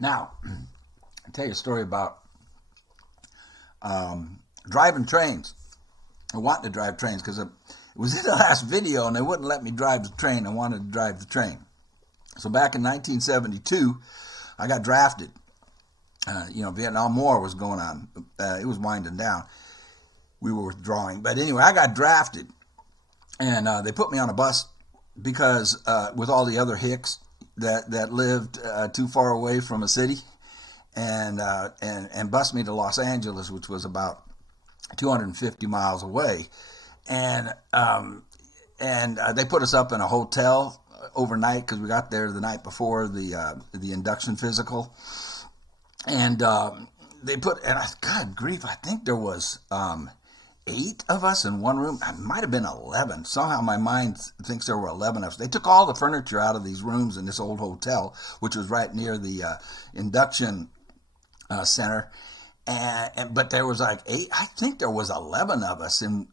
Now, I'll tell you a story about driving trains. I wanted to drive trains because it was in the last video and they wouldn't let me drive the train. I wanted to drive the train. So back in 1972, I got drafted. Vietnam War was going on. It was winding down. We were withdrawing. But anyway, I got drafted. And they put me on a bus because with all the other hicks that lived too far away from a city, and bused me to Los Angeles, which was about 250 miles away, and they put us up in a hotel overnight because we got there the night before the induction physical, and they put and God grief, I think there was 8 of us in one room. It might have been 11. Somehow my mind thinks there were 11 of us. They took all the furniture out of these rooms in this old hotel, which was right near the induction center. But there was like 8. I think there was 11 of us in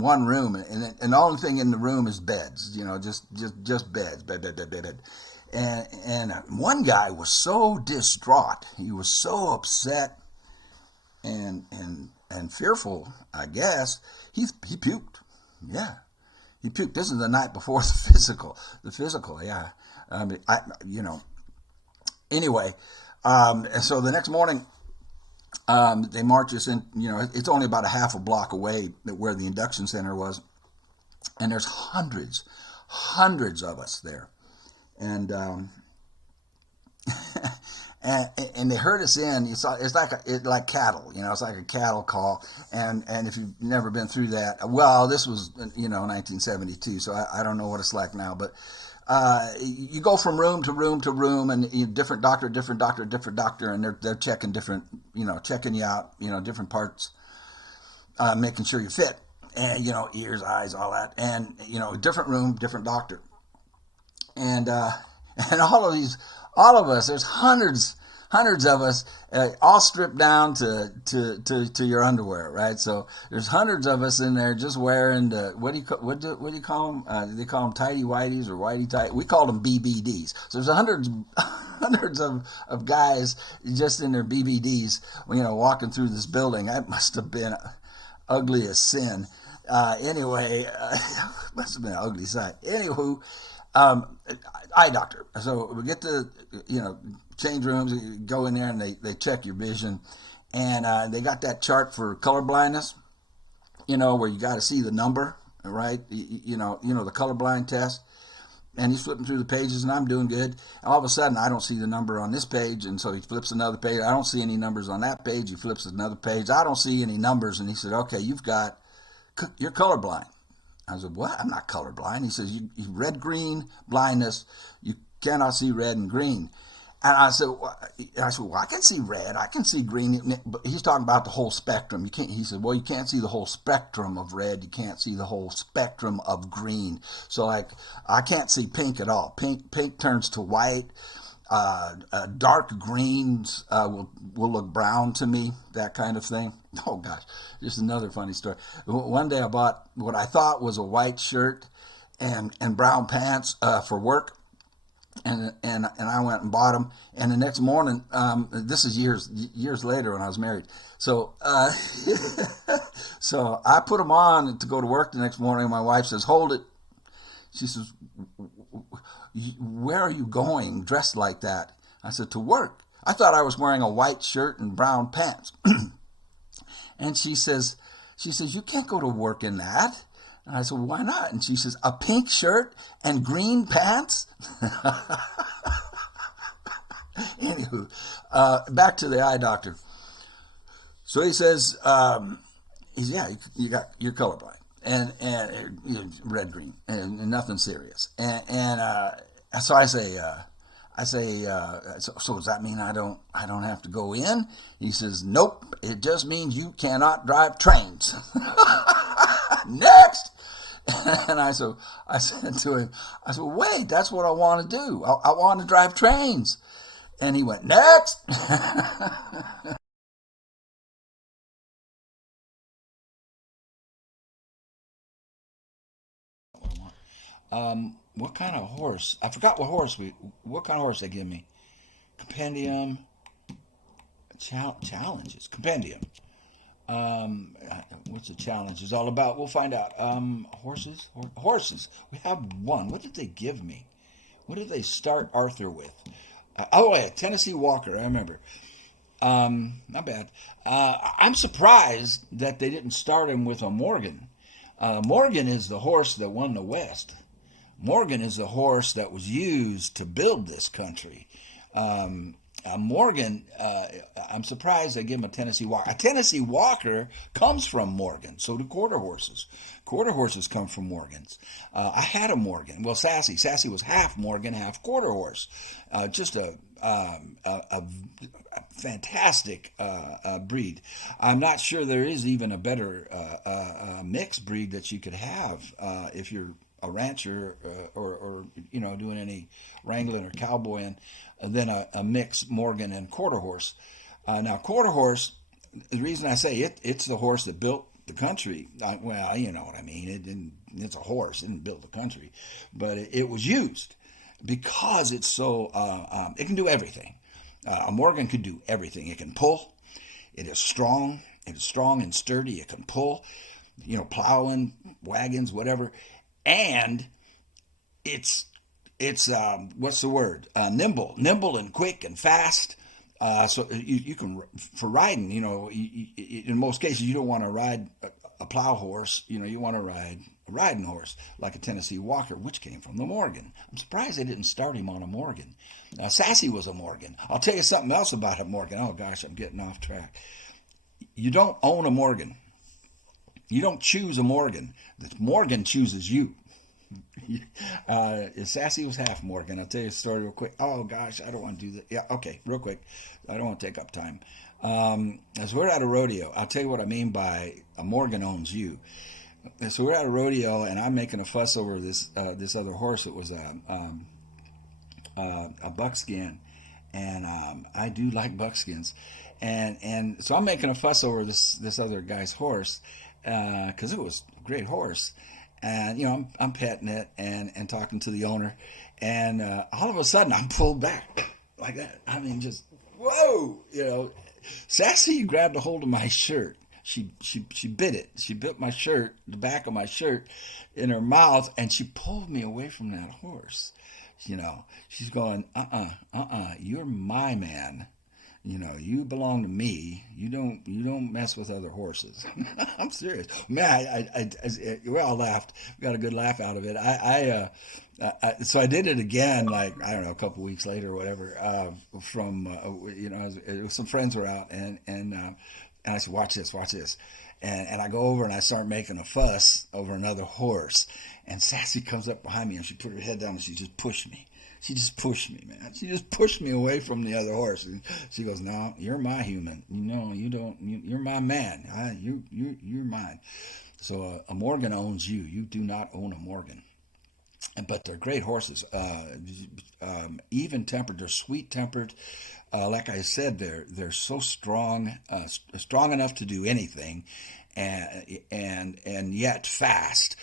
one room, and the only thing in the room is beds. Just beds, bed. And one guy was so distraught. He was so upset and fearful, I guess. He puked. Yeah, he puked. This is the night before the physical. The physical, yeah. Anyway, and so the next morning, they march us in. It's only about a half a block away where the induction center was, and there's hundreds of us there, and and they herd us in. It's like cattle, it's like a cattle call. And if you've never been through that, well, this was 1972, so I don't know what it's like now, but you go from room to room to room, and different doctor, and they're checking different, checking you out, different parts, making sure you fit, and ears, eyes, all that, and different room, different doctor, and and all of us, there's hundreds of us, all stripped down to your underwear, right? So there's hundreds of us in there just wearing the what do you call them? They call them tighty whities or whitey tight. We called them BBDs. So there's hundreds of guys just in their BBDs, walking through this building. That must have been ugly as sin. Anyway, must have been an ugly sight. Anywho, um, eye doctor. So we get to change rooms, go in there, and they check your vision, and they got that chart for color blindness. Where you got to see the number, right? The colorblind test. And he's flipping through the pages, and I'm doing good. And all of a sudden, I don't see the number on this page, and so he flips another page. I don't see any numbers on that page. He flips another page. I don't see any numbers, and he said, "Okay, you're colorblind." I said, "What? I'm not colorblind." He says, "You red green blindness. You cannot see red and green." And well, I can see red, I can see green, but he's talking about the whole spectrum. You can't. He said, "Well, you can't see the whole spectrum of red. You can't see the whole spectrum of green. So, like, I can't see pink at all. Pink turns to white. Dark greens will look brown to me. That kind of thing." Oh gosh, just another funny story. One day I bought what I thought was a white shirt and brown pants for work, and I went and bought them. And the next morning, this is years later when I was married. So so I put them on to go to work the next morning. My wife says, "Hold it." She says, "Where are you going dressed like that?" I said, "To work." I thought I was wearing a white shirt and brown pants. And she says, "You can't go to work in that." And I said, "Why not?" And she says, "A pink shirt and green pants?" Anywho, back to the eye doctor. So he says, yeah, you're colorblind and red green and nothing serious. And so so does that mean I don't have to go in? He says, "Nope. It just means you cannot drive trains." Next. And I said to him, "Wait, that's what I want to do. I want to drive trains." And he went, "Next." What kind of horse? I forgot what kind of horse they give me. Compendium. Challenges compendium. What's the challenge is all about? We'll find out. Horses. We have one. What did they give me? What did they start Arthur with? Oh yeah, Tennessee Walker. I remember. Not bad. I'm surprised that they didn't start him with a Morgan. Morgan is the horse that won the West. Morgan is the horse that was used to build this country. Morgan, I'm surprised they give him a Tennessee Walker. A Tennessee Walker comes from Morgan. So do quarter horses. Quarter horses come from Morgans. I had a Morgan. Well, Sassy. Sassy was half Morgan, half quarter horse. Just a fantastic breed. I'm not sure there is even a better mixed breed that you could have if you're a rancher or doing any wrangling or cowboying than a mixed Morgan and quarter horse. Now quarter horse, the reason I say it's the horse that built the country. Well, you know what I mean. It's a horse. It didn't build the country, but it was used because it's so it can do everything. A Morgan can do everything. It can pull. It is strong. It is strong and sturdy. It can pull. Plowing wagons, whatever. And it's what's the word? Nimble and quick and fast. So you can for riding. In most cases you don't want to ride a plow horse. You want to ride a riding horse like a Tennessee Walker, which came from the Morgan. I'm surprised they didn't start him on a Morgan. Sassy was a Morgan. I'll tell you something else about a Morgan. Oh gosh, I'm getting off track. You don't own a Morgan. You don't choose a Morgan. The Morgan chooses you. Sassy was half Morgan. I'll tell you a story real quick. Oh gosh, I don't want to do that. Yeah, okay, real quick. I don't want to take up time. As we're at a rodeo, I'll tell you what I mean by a Morgan owns you. So we're at a rodeo, and I'm making a fuss over this other horse. It was a buckskin, and I do like buckskins, and so I'm making a fuss over this other guy's horse because it was a great horse, and I'm petting it and talking to the owner, and all of a sudden I'm pulled back like that. I mean, just whoa, Sassy grabbed a hold of my shirt. She bit it. She bit my shirt, the back of my shirt, in her mouth, and she pulled me away from that horse. She's going, you're my man. You belong to me. You don't mess with other horses. I'm serious, man. We all laughed. We got a good laugh out of it. So I did it again, like I don't know, a couple weeks later or whatever. Some friends were out, and I said, watch this. And I go over and I start making a fuss over another horse. And Sassy comes up behind me and she put her head down and she just pushed me. She just pushed me, man. She just pushed me away from the other horse. And she goes, "No, you're my human. You don't. You're my man. You're mine." So a Morgan owns you. You do not own a Morgan. But they're great horses. Even tempered. They're sweet tempered. Like I said, they're so strong, strong enough to do anything, and yet fast.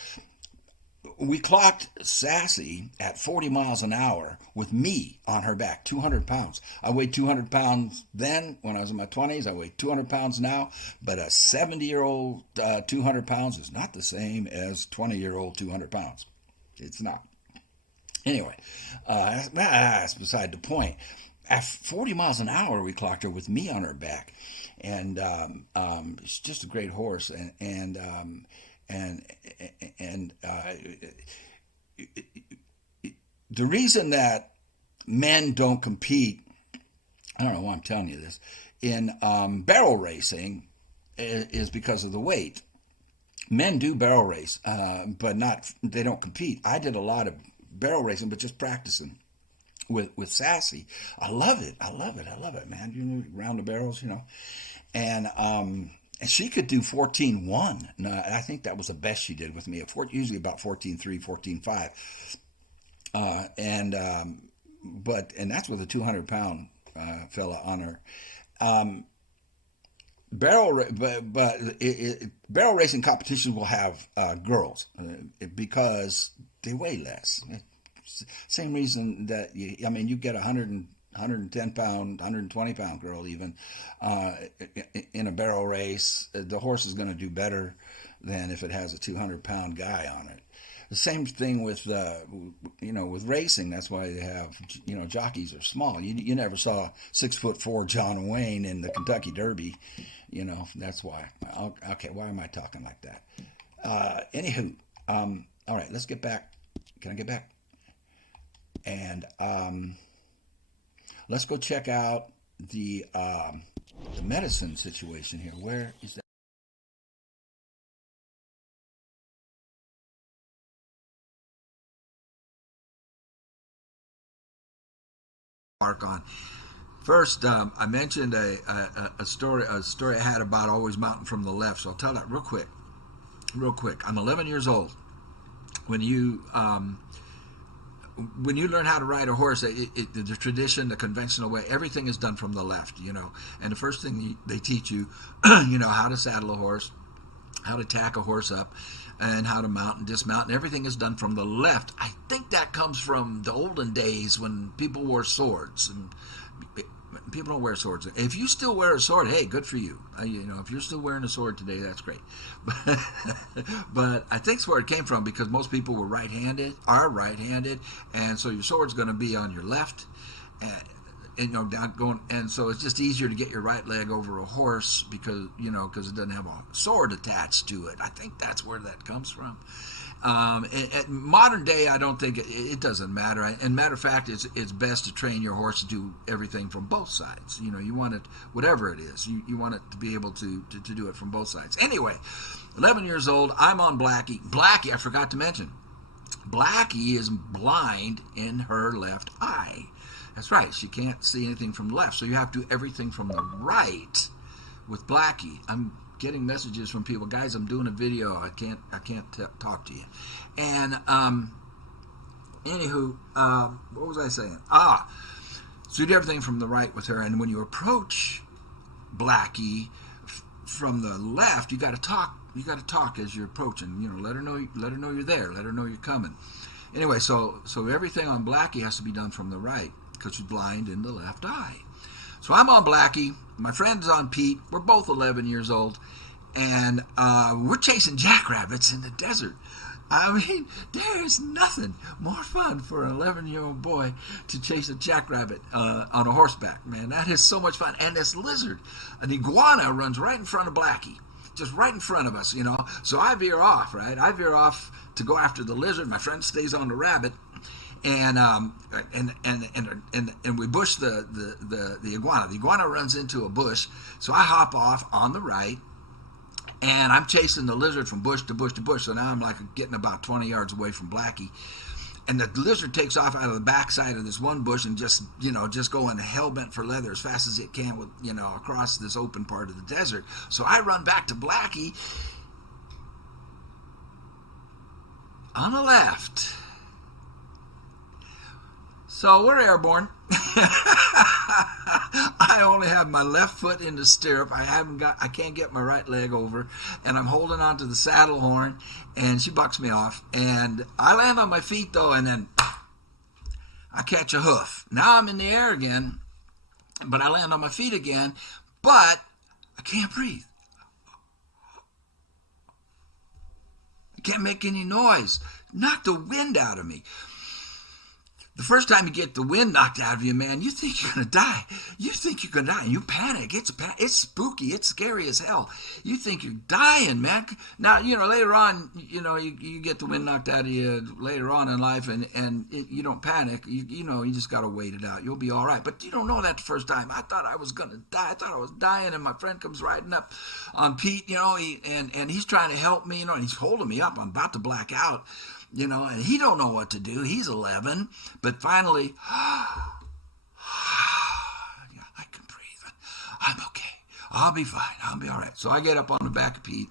We clocked Sassy at 40 miles an hour with me on her back, 200 pounds. I weighed 200 pounds then when I was in my 20s. I weigh 200 pounds now, but a 70-year-old 200 pounds is not the same as 20-year-old 200 pounds. It's not. Anyway, that's beside the point. At 40 miles an hour, we clocked her with me on her back, and she's just a great horse. And the reason that men don't compete, I don't know why I'm telling you this, in barrel racing is because of the weight. Men do barrel race, but they don't compete. I did a lot of barrel racing, but just practicing with Sassy. I love it, man. Round the barrels, and she could do 14-1. No, I think that was the best she did with me. Usually about 14-3, 14-5. And that's with a 200-pound fella on her. Barrel racing competitions will have girls because they weigh less. Same reason that you get 100 110 pound, 120 pound girl even uh, in a barrel race, the horse is going to do better than if it has a 200 pound guy on it. The same thing with with racing. That's why they have jockeys are small. You never saw 6'4" John Wayne in the Kentucky Derby. That's why. Okay, why am I talking like that? Anywho, all right, let's get back. Can I get back? And let's go check out the medicine situation here. Where is that? Mark on. First, I mentioned a story I had about always mounting from the left. So I'll tell that real quick. Real quick. I'm 11 years old. When you when you learn how to ride a horse, the tradition, the conventional way, everything is done from the left, And the first thing they teach you, how to saddle a horse, how to tack a horse up, and how to mount and dismount, and everything is done from the left. I think that comes from the olden days when people wore swords. And people don't wear swords. If you still wear a sword, hey, good for you. If you're still wearing a sword today, that's great. But I think that's where it came from, because most people were are right-handed, and so your sword's going to be on your left, and so it's just easier to get your right leg over a horse because it doesn't have a sword attached to it. I think that's where that comes from. At modern day, I don't think it doesn't matter. And matter of fact, it's best to train your horse to do everything from both sides. You want it, whatever it is, you want it to be able to do it from both sides. Anyway, 11 years old, I'm on Blackie. Blackie, I forgot to mention, Blackie is blind in her left eye. That's right, she can't see anything from the left, so you have to do everything from the right with Blackie. I'm getting messages from people, guys, I'm doing a video, I can't talk to you. And anywho, what was I saying? So you do everything from the right with her, and when you approach Blackie from the left, you got to talk as you're approaching. Let her know you're there, let her know you're coming. Anyway, so everything on Blackie has to be done from the right because she's blind in the left eye. So I'm on Blackie. My friend's on Pete. We're both 11 years old. And we're chasing jackrabbits in the desert. I mean, there is nothing more fun for an 11-year-old boy to chase a jackrabbit on a horseback, man. That is so much fun. And this lizard, an iguana, runs right in front of Blackie. Just right in front of us, So I veer off, right? I veer off to go after the lizard. My friend stays on the rabbit. And we bush the iguana. The iguana runs into a bush, so I hop off on the right, and I'm chasing the lizard from bush to bush to bush. So now I'm like getting about 20 yards away from Blackie, and the lizard takes off out of the backside of this one bush and just going hell bent for leather as fast as it can with across this open part of the desert. So I run back to Blackie on the left. So we're airborne. I only have my left foot in the stirrup. I can't get my right leg over, and I'm holding onto the saddle horn, and she bucks me off, and I land on my feet though, and then I catch a hoof. Now I'm in the air again, but I land on my feet again, but I can't breathe. I can't make any noise. Knock the wind out of me. The first time you get the wind knocked out of you, man, you think you're going to die. You think you're going to die, and you panic. It's spooky. It's scary as hell. You think you're dying, man. Now, later on, you get the wind knocked out of you later on in life, and you don't panic. You just got to wait it out. You'll be all right. But you don't know that the first time. I thought I was going to die. I thought I was dying, and my friend comes riding up on Pete, and he's trying to help me, and he's holding me up. I'm about to black out. And he don't know what to do. He's 11, but finally, I can breathe. I'm okay. I'll be fine. I'll be all right. So I get up on the back of Pete.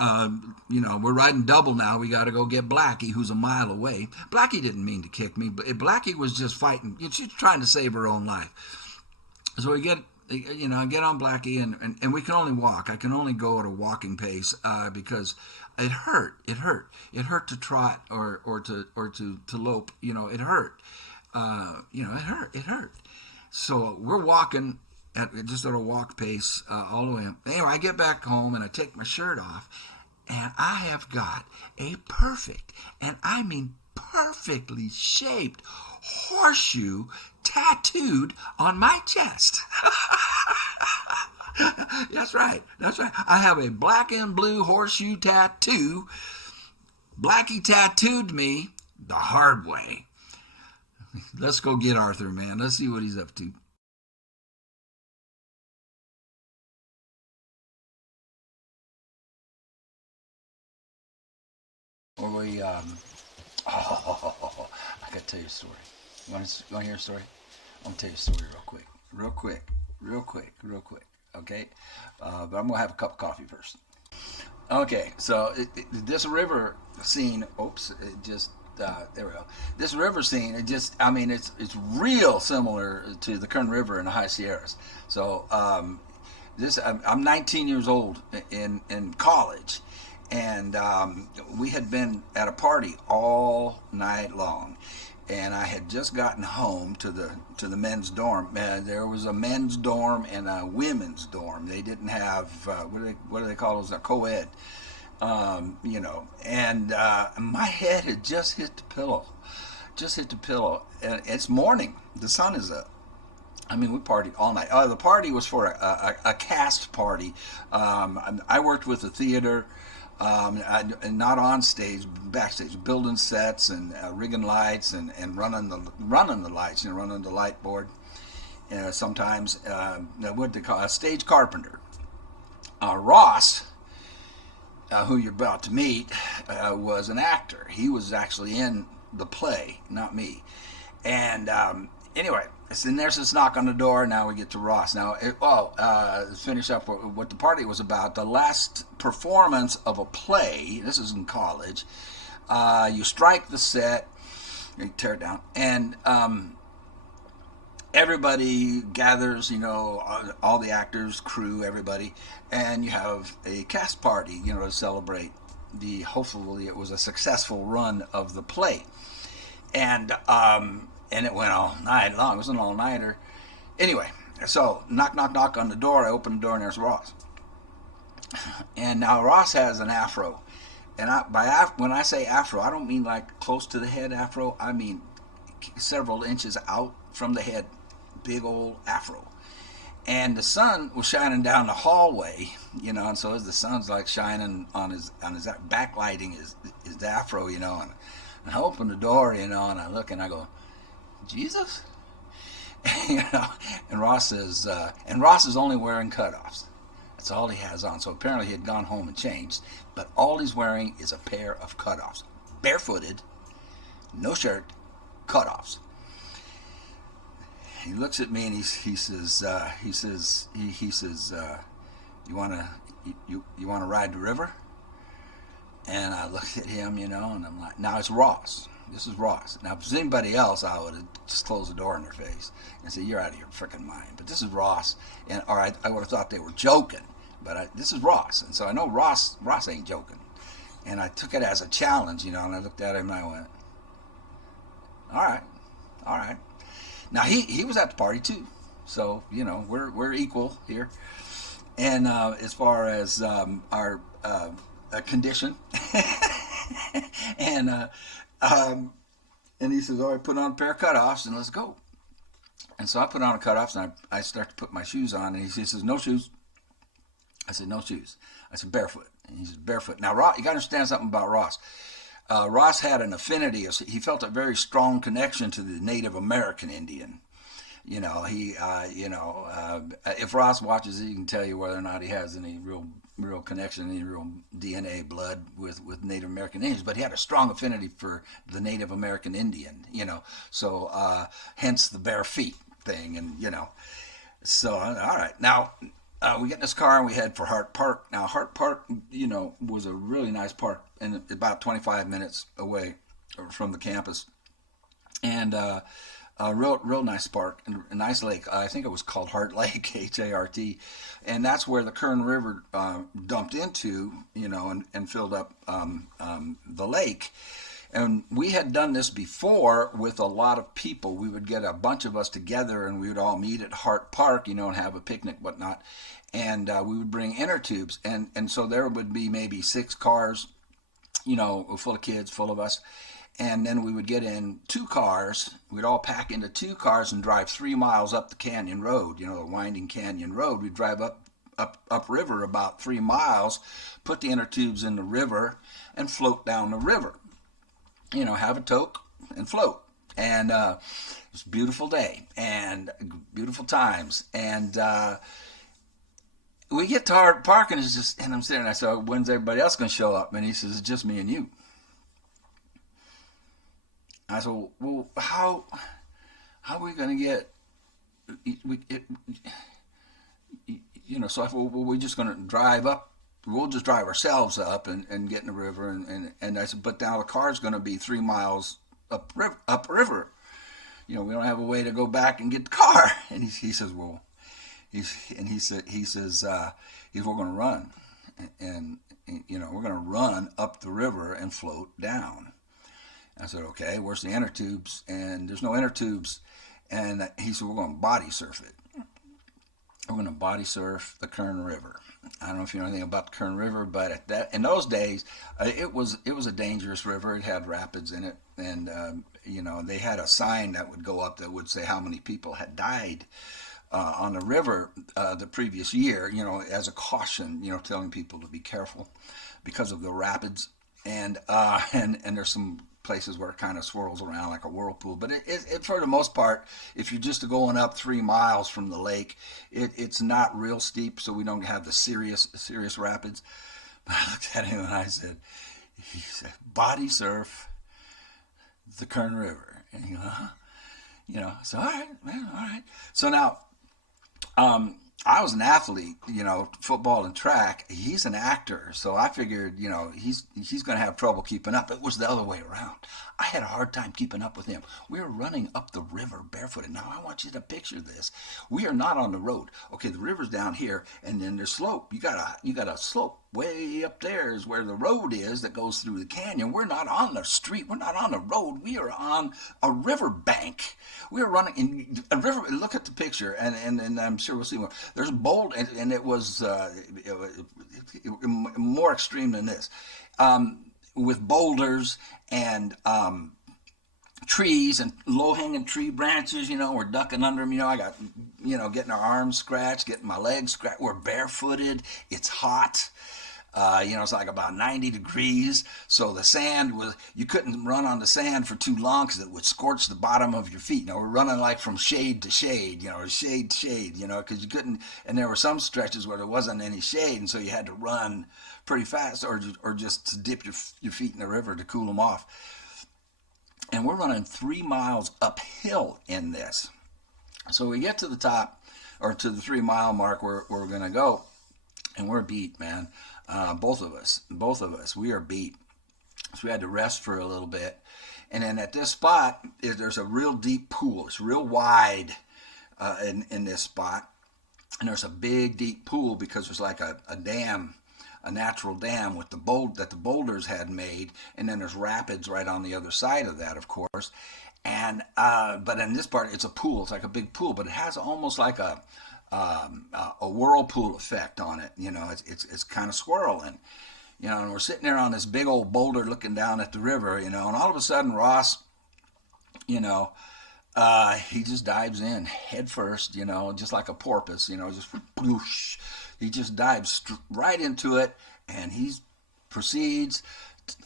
We're riding double now. We got to go get Blackie, who's a mile away. Blackie didn't mean to kick me, but Blackie was just fighting. She's trying to save her own life. So we get I get on Blackie, and we can only walk. I can only go at a walking pace because it hurt. It hurt to trot or to lope. It hurt. it hurt. It hurt. So we're walking at just at a walk pace all the way up. Anyway, I get back home and I take my shirt off, and I have got a perfect, and I mean perfectly shaped horseshoe tattooed on my chest. That's right. That's right. I have a black and blue horseshoe tattoo. Blackie tattooed me the hard way. Let's go get Arthur, man. Let's see what he's up to. Or we, oh, I gotta tell you a story. You want to hear a story? I'm gonna tell you a story real quick. Okay, but I'm gonna have a cup of coffee first. Okay, so this river scene. Oops, it just there we go. This river scene. I mean, it's real similar to the Kern River in the High Sierras. So I'm 19 years old in college, and we had been at a party all night long, and I had just gotten home to the men's dorm. There was a men's dorm and a women's dorm. They didn't have what do they call those? A co-ed, And my head had just hit the pillow, and it's morning. The sun is up. I mean, we partied all night. The party was for a cast party. I worked with the theater. And not on stage, backstage, building sets and rigging lights and running the lights, running the light board. Sometimes what they call a stage carpenter. Ross, who you're about to meet, was an actor. He was actually in the play, not me. And anyway, so there's this knock on the door. Now we get to Ross. Now, finish up what the party was about. The last performance of a play. This is in college. You strike the set, you tear it down, and everybody gathers. All the actors, crew, everybody, and you have a cast party. To celebrate hopefully it was a successful run of the play, and it went all night long. It was an all-nighter. Anyway, so knock on the door. I open the door and there's Ross. And now Ross has an afro. And when I say afro, I don't mean like close to the head afro. I mean several inches out from the head. Big old afro. And the sun was shining down the hallway, and so as the sun's like shining on his backlighting his afro, and I open the door, and I look and I go, Jesus? And Ross says, and Ross is only wearing cutoffs. That's all he has on. So apparently he had gone home and changed, but all he's wearing is a pair of cutoffs. Barefooted, no shirt, cutoffs. He looks at me and he says, you wanna ride the river? And I look at him, and I'm like, now it's Ross. This is Ross. Now, if it was anybody else, I would have just closed the door in their face and said, you're out of your freaking mind. But this is Ross, or I would have thought they were joking. But this is Ross, and so I know Ross ain't joking. And I took it as a challenge, and I looked at him and I went, all right. Now, he was at the party too. So, we're equal here. And as far as our condition, and he says, all right, put on a pair of cutoffs and let's go. And so I put on a cutoffs and I start to put my shoes on, and he says, no shoes. I said, no shoes. I said, barefoot. And he says, barefoot. Now, Ross, you got to understand something about Ross. Ross had an affinity. He felt a very strong connection to the Native American Indian. If Ross watches it, he can tell you whether or not he has any real connection, any real DNA blood with Native American Indians, but he had a strong affinity for the Native American Indian, so hence the bare feet thing, and so all right. Now we get in this car and we head for Hart Park. Now Hart Park, was a really nice park, and about 25 minutes away from the campus, and a real nice park and a nice lake. I think it was called Hart Lake, Hart, and that's where the Kern River dumped into, and filled up the lake. And we had done this before with a lot of people. We would get a bunch of us together and we would all meet at Hart Park, and have a picnic, whatnot. And we would bring inner tubes. And so there would be maybe 6 cars, full of kids, full of us. And then we would get in 2 cars. We'd all pack into 2 cars and drive 3 miles up the canyon road, the winding canyon road. We'd drive upriver about 3 miles, put the inner tubes in the river, and float down the river. Have a toke and float. And it was a beautiful day and beautiful times. And we get to Hart Park, and I'm sitting there, and I said, when's everybody else going to show up? And he says, it's just me and you. I said, well, how are we going to get, so I said, well, we're just going to drive up. We'll just drive ourselves up and get in the river. And I said, but now the car's going to be 3 miles upriver. We don't have a way to go back and get the car. And he says, well, he says, we're going to run. And we're going to run up the river and float down. I said, okay, where's the inner tubes? And there's no inner tubes. And he said, we're going to body surf it. We're going to body surf the Kern River. I don't know if you know anything about the Kern River, but in those days, it was a dangerous river. It had rapids in it, and they had a sign that would go up that would say how many people had died on the river the previous year. As a caution, telling people to be careful because of the rapids, and there's some places where it kind of swirls around like a whirlpool, but it for the most part, if you're just going up 3 miles from the lake, it's not real steep, so we don't have the serious rapids. But I looked at him and he said, body surf the Kern River. And he goes, so all right, man, all right. So now, I was an athlete, football and track. He's an actor, so I figured, he's going to have trouble keeping up. It was the other way around. I had a hard time keeping up with him. We were running up the river barefooted. Now, I want you to picture this. We are not on the road. Okay, the river's down here, and then there's slope. You got a slope. Way up there is where the road is that goes through the canyon. We're not on the street. We're not on the road. We are on a river bank. We are running in a river. Look at the picture, and I'm sure we'll see more. There's bold, and it was more extreme than this, with boulders and trees and low-hanging tree branches. We're ducking under them. I got, getting our arms scratched, getting my legs scratched. We're barefooted. It's hot. It's like about 90 degrees. So the sand you couldn't run on the sand for too long because it would scorch the bottom of your feet. We're running like from shade to shade, or shade to shade, because you couldn't, and there were some stretches where there wasn't any shade, and so you had to run pretty fast or just to dip your feet in the river to cool them off. And we're running 3 miles uphill in this. So we get to the top, or to the 3 mile mark where we're going to go, and we're beat, man. Both of us, we are beat. So we had to rest for a little bit. And then at this spot, there's a real deep pool. It's real wide in this spot. And there's a big, deep pool because there's like a dam, a natural dam with that the boulders had made. And then there's rapids right on the other side of that, of course. And but in this part, it's a pool. It's like a big pool, but it has almost like a whirlpool effect on it. It's kind of swirling, and we're sitting there on this big old boulder looking down at the river, and all of a sudden Ross, he just dives in head first, just like a porpoise, just whoosh. He just dives right into it, and he proceeds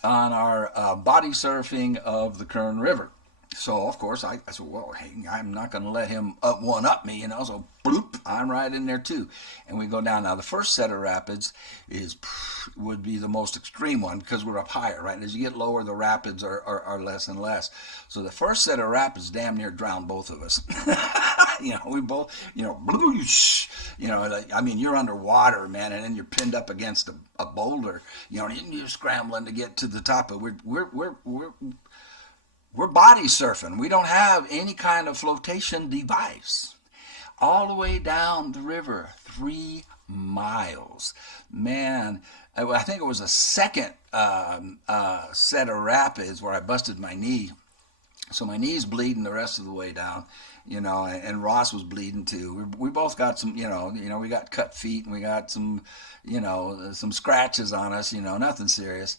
on our body surfing of the Kern River. So, of course, I said, well, hey, I'm not going to let him one-up me, so bloop, I'm right in there too. And we go down. Now, the first set of rapids would be the most extreme one because we're up higher, right? And as you get lower, the rapids are less and less. So the first set of rapids damn near drowned both of us. We both, bloosh, you're underwater, man, and then you're pinned up against a boulder, and you're scrambling to get to the top. But we're body surfing. We don't have any kind of flotation device. All the way down the river, 3 miles. Man, I think it was a second set of rapids where I busted my knee. So my knee's bleeding the rest of the way down, and Ross was bleeding too. We both got some, we got cut feet and we got some, some scratches on us, nothing serious.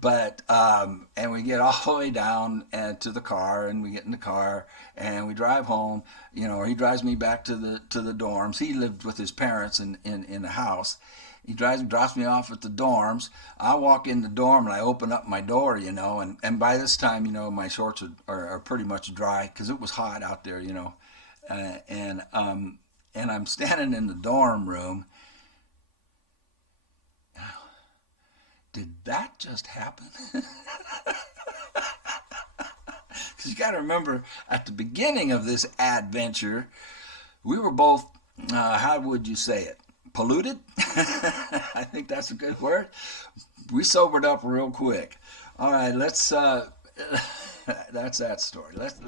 But and we get all the way down to the car, and we get in the car and we drive home. Or he drives me back to the dorms. He lived with his parents in the house. He drops me off at the dorms. I walk in the dorm and I open up my door, and by this time, my shorts are pretty much dry because it was hot out there, and I'm standing in the dorm room. Did that just happen? Because you got to remember, at the beginning of this adventure, we were both, how would you say it? Polluted? I think that's a good word. We sobered up real quick. All right, let's. That's that story. Let's